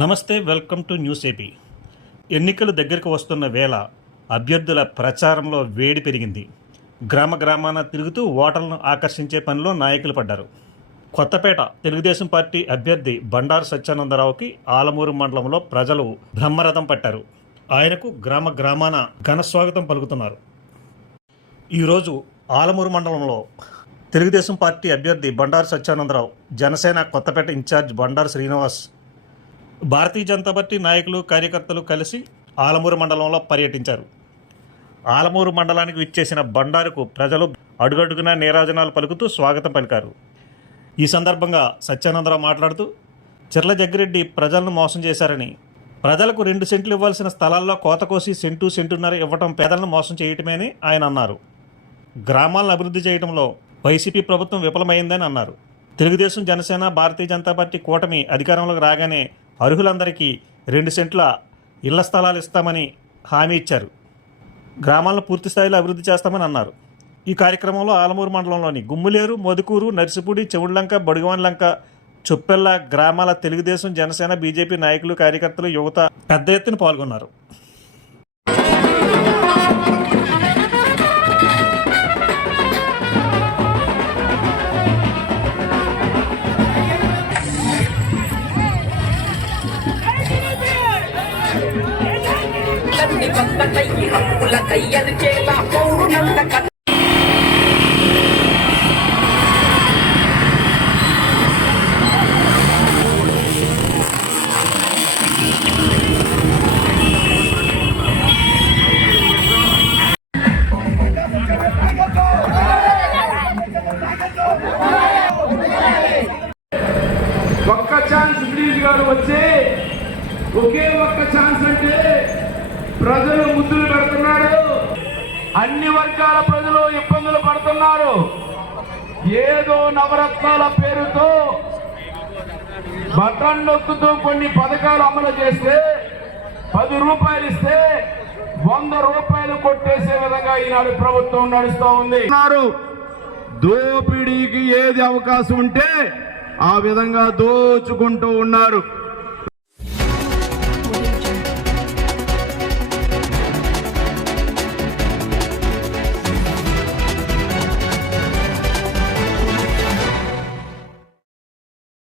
నమస్తే welcome to news AP. ఎన్నికలు దగ్గరకు వస్తున్న వేళ అభ్యర్థుల ప్రచారంలో వేడి పెరిగింది. గ్రామ గ్రామాన తిరుగుతూ ఓటర్లను ఆకర్షించే పనిలో నాయకులు పడ్డారు. కొత్తపేట తెలుగుదేశం పార్టీ అభ్యర్థి బండారు సత్యానందరావుకి ఆలమూరు మండలంలో ప్రజలు బ్రహ్మరథం పట్టారు. ఆయనకు గ్రామ గ్రామాన ఘన స్వాగతం పలుకుతున్నారు. ఈరోజు ఆలమూరు మండలంలో తెలుగుదేశం పార్టీ అభ్యర్థి బండారు సత్యానందరావు జనసేన కొత్తపేట ఇన్ఛార్జ్ బండారు శ్రీనివాస్ భారతీయ జనతా పార్టీ నాయకులు కార్యకర్తలు కలిసి ఆలమూరు మండలంలో పర్యటించారు. ఆలమూరు మండలానికి విచ్చేసిన బండారుకు ప్రజలు అడుగడుగునా నీరాజనాలు పలుకుతూ స్వాగతం పలికారు. ఈ సందర్భంగా సత్యానందరావు మాట్లాడుతూ చిర్ల జగ్గిరెడ్డి ప్రజలను మోసం చేశారని ప్రజలకు రెండు సెంట్లు ఇవ్వాల్సిన స్థలాల్లో కోత కోసి సెంటు సెంటున్నర ఇవ్వటం పేదలను మోసం చేయటమే అని ఆయన అన్నారు. గ్రామాలను అభివృద్ధి చేయడంలో వైసీపీ ప్రభుత్వం విఫలమైందని అన్నారు. తెలుగుదేశం జనసేన భారతీయ జనతా పార్టీ కూటమి అధికారంలోకి రాగానే అర్హులందరికీ రెండు సెంట్ల ఇళ్ళ స్థలాలు ఇస్తామని హామీ ఇచ్చారు. గ్రామాలను పూర్తి స్థాయిలో అభివృద్ధి చేస్తామని అన్నారు. ఈ కార్యక్రమంలో ఆలమూరు మండలంలోని గుమ్ములేరు మధుకూరు నర్సిపూడి చెవుళ్ళంక బడుగవన్లంక చొప్పెల్ల గ్రామాల తెలుగుదేశం జనసేన బీజేపీ నాయకులు కార్యకర్తలు యువత పెద్ద ఎత్తున పాల్గొన్నారు. కన్ని బద్దకయ్యి హక్కుల కయ్యను చేలా పౌరునంత కన్న ఒక్క ఛాన్స్ ప్లీజ్ గారు వచ్చి ఒకే ఒక్క ఛాన్స్ అంటే ప్రజలు ముద్దులు పెడుతున్నారు. అన్ని వర్గాల ప్రజలు ఇబ్బందులు పడుతున్నారు. ఏదో నవరత్నాల పేరుతో బటన్ నొక్కుతూ కొన్ని పథకాలు అమలు చేస్తే పది రూపాయలు ఇస్తే వంద రూపాయలు కొట్టేసే విధంగా ఈనాడు ప్రభుత్వం నడుస్తూ ఉంది. దోపిడీకి ఏది అవకాశం ఉంటే ఆ విధంగా దోచుకుంటూ ఉన్నారు.